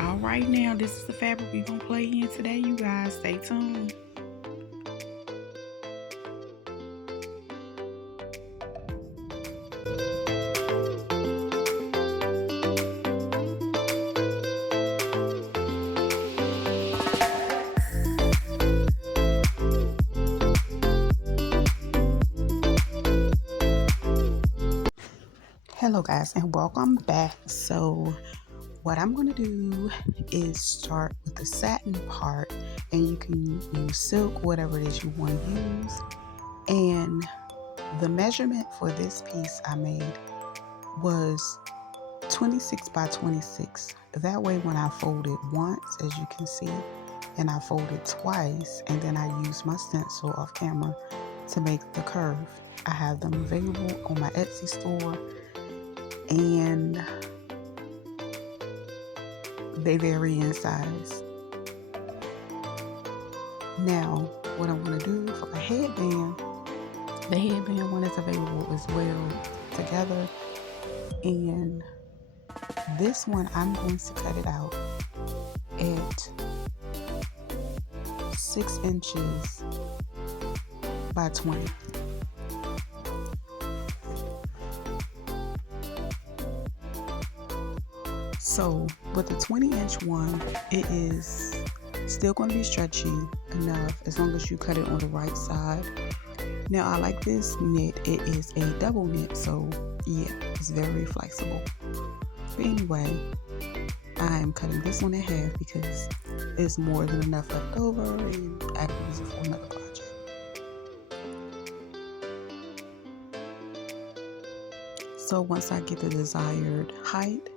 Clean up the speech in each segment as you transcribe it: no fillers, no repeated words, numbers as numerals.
All right, now this is the fabric we're gonna play in today, you guys. Stay tuned. Hello, guys, and welcome back. So, what I'm going to do is start with the satin part, and you can use silk, whatever it is you want to use. And the measurement for this piece I made was 26 by 26. That way, when I fold it once, as you can see, and I fold it twice, and then I use my stencil off camera to make the curve. I have them available on my Etsy store, and they vary in size. Now, what I'm going to do for my headband, the headband one is available as well together. And this one, I'm going to cut it out at 6 inches by 20. So with the 20-inch one, it is still going to be stretchy enough as long as you cut it on the right side. Now, I like this knit. It is a double knit, so yeah, it's very flexible. But anyway, I am cutting this one in half because it's more than enough left over and I can use it for another project. So once I get the desired height,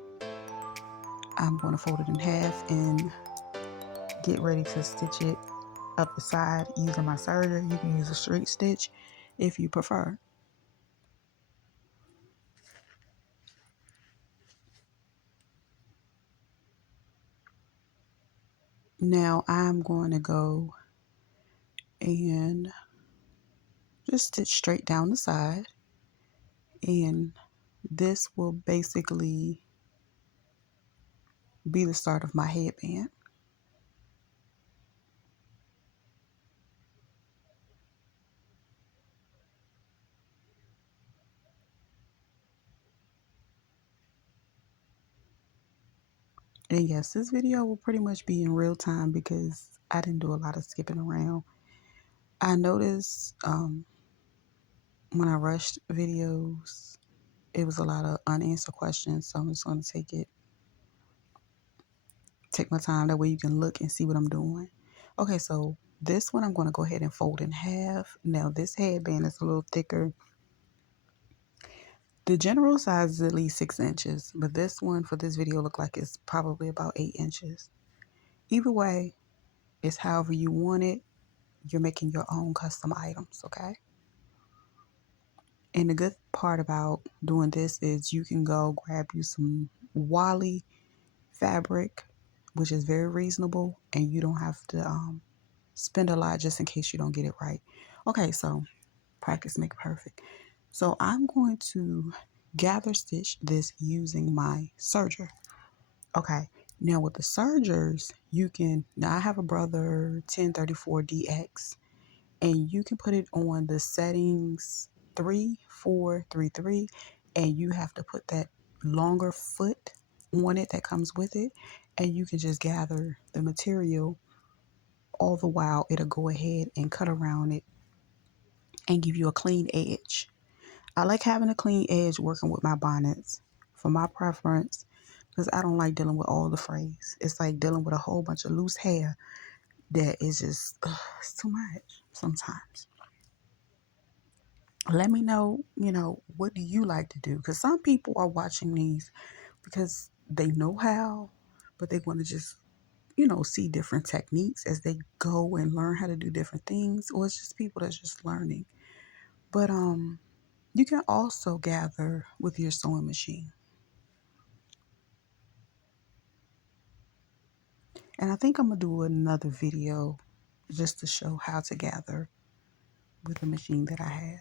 I'm going to fold it in half and get ready to stitch it up the side using my serger. You can use a straight stitch if you prefer. Now I'm going to go and just stitch straight down the side, and this will basically be the start of my headband. And yes, this video will pretty much be in real time because I didn't do a lot of skipping around. I noticed when I rushed videos, it was a lot of unanswered questions, so I'm just going to take my time. That way you can look and see what I'm doing. Okay, so this one I'm going to go ahead and fold in half. Now this headband is a little thicker. The general size is at least 6 inches, but this one for this video look like it's probably about 8 inches. Either way, it's however you want it. You're making your own custom items, okay? And the good part about doing this is you can go grab you some Wally fabric, which is very reasonable, and you don't have to spend a lot just in case you don't get it right. Okay, so practice make perfect. So I'm going to gather stitch this using my serger. Okay, now with the sergers, you can, now I have a brother 1034DX, and you can put it on the settings 3433, and you have to put that longer foot on it that comes with it, and you can just gather the material. All the while it'll go ahead and cut around it and give you a clean edge. I like having a clean edge working with my bonnets for my preference because I don't like dealing with all the frays. It's like dealing with a whole bunch of loose hair that is just, it's too much sometimes. Let me know, what do you like to do? Because some people are watching these because they know how, but they want to just, see different techniques as they go and learn how to do different things, or it's just people that's just learning. But you can also gather with your sewing machine. And I think I'm gonna do another video just to show how to gather with the machine that I have.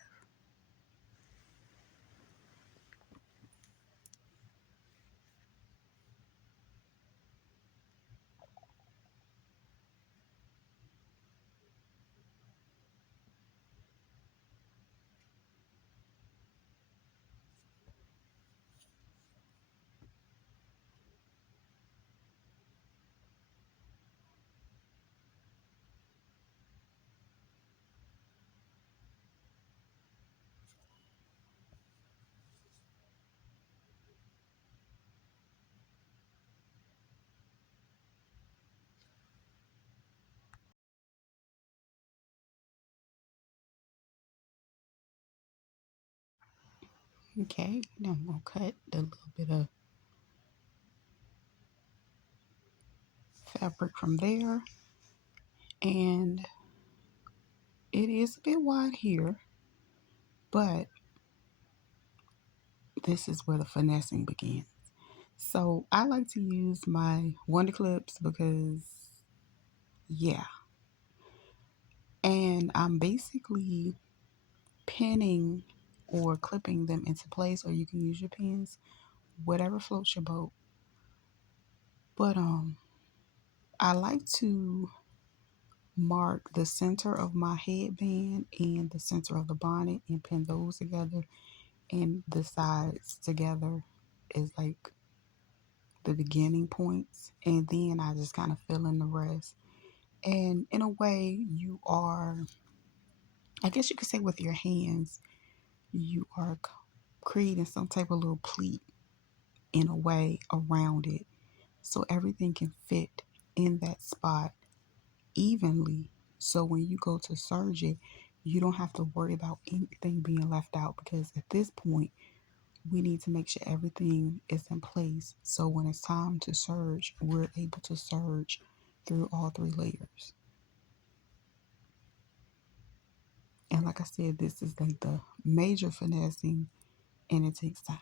Okay, now I'm gonna cut a little bit of fabric from there, and it is a bit wide here, but this is where the finessing begins. So I like to use my Wonder Clips because, yeah, and I'm basically pinning or clipping them into place, or you can use your pins, whatever floats your boat. But I like to mark the center of my headband and the center of the bonnet and pin those together, and the sides together is like the beginning points, and then I just kind of fill in the rest. And in a way, you are, I guess you could say, with your hands, you are creating some type of little pleat in a way around it, so everything can fit in that spot evenly. So when you go to serge it, you don't have to worry about anything being left out, because at this point we need to make sure everything is in place, so when it's time to serge, we're able to serge through all three layers. And like I said, this is like the major finessing, and it takes time.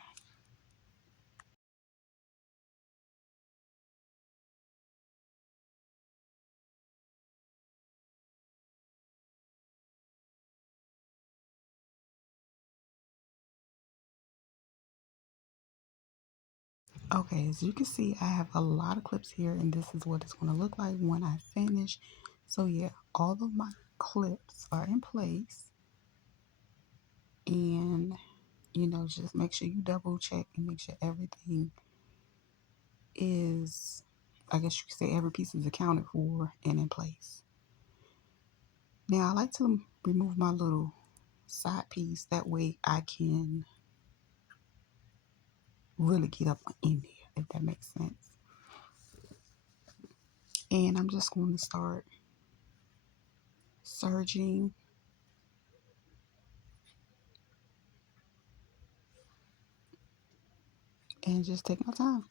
Okay, as you can see, I have a lot of clips here, and this is what it's going to look like when I finish. So yeah, all of my clips are in place, and just make sure you double check and make sure everything is, I guess you could say, every piece is accounted for and in place. Now I like to remove my little side piece, that way I can really get up in there, if that makes sense. And I'm just going to start serging and just take my time.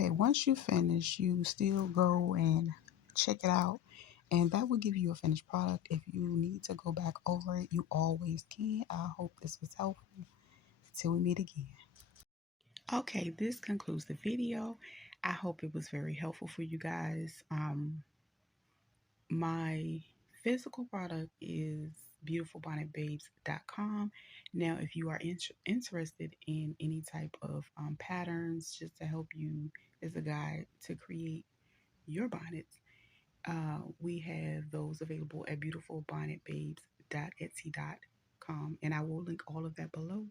Okay, once you finish, you still go and check it out, and that will give you a finished product. If you need to go back over it, you always can. I hope this was helpful. Till we meet again. Okay, this concludes the video. I hope it was very helpful for you guys. My physical product is beautifulbonnetbabes.com. Now, if you are interested in any type of patterns just to help you as a guide to create your bonnets, we have those available at beautifulbonnetbabes.etsy.com, and I will link all of that below.